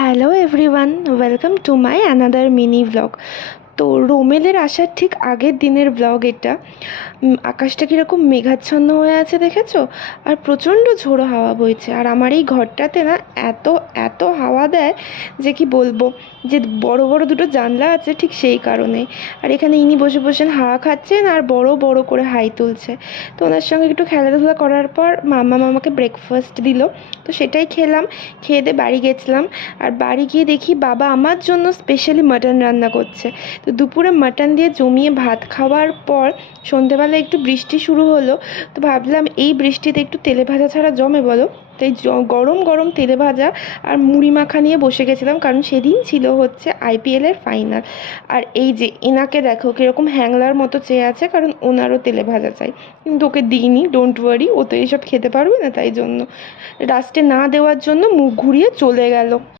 Hello everyone, welcome to my another mini vlog. তো রোমেলের আসার ঠিক আগের দিনের ব্লগ এটা। আকাশটা কীরকম মেঘাচ্ছন্ন হয়ে আছে দেখেছো? আর প্রচণ্ড ঝোড়ো হাওয়া বইছে। আর আমার এই ঘরটাতে না এত এত হাওয়া দেয় যে কি বলবো, যে বড় বড় দুটো জানলা আছে ঠিক সেই কারণে। আর এখানে ইনি বসে বসে হাওয়া খাচ্ছেন আর বড় বড় করে হাই তুলছে। তো ওনার সঙ্গে একটু খেলাধুলা করার পর মামা আমাকে ব্রেকফাস্ট দিল, তো সেটাই খেলাম। খেয়ে দিয়ে বাড়ি গেছিলাম। আর বাড়ি গিয়ে দেখি বাবা আমার জন্য স্পেশালি মাটন রান্না করছে। তো দুপুরে মাটন দিয়ে জমিয়ে ভাত খাওয়ার পর সন্ধেবেলা একটু বৃষ্টি শুরু হলো। তো ভাবলাম এই বৃষ্টিতে একটু তেলে ভাজা ছাড়া জমে বলো? তাই গরম গরম তেলে ভাজা আর মুড়ি মাখা নিয়ে বসে গেছিলাম, কারণ সেদিন ছিল হচ্ছে আইপিএলের ফাইনাল। আর এই যে এনাকে দেখো কীরকম হ্যাংলার মতো চেয়ে আছে, কারণ ওনারও তেলে ভাজা চাই। কিন্তু ওকে দিইনি, ডোন্ট ওয়ারি, ও তো এইসব খেতে পারবে না, তাই জন্য লাস্টে না দেওয়ার জন্য মুখ ঘুরিয়ে চলে গেল।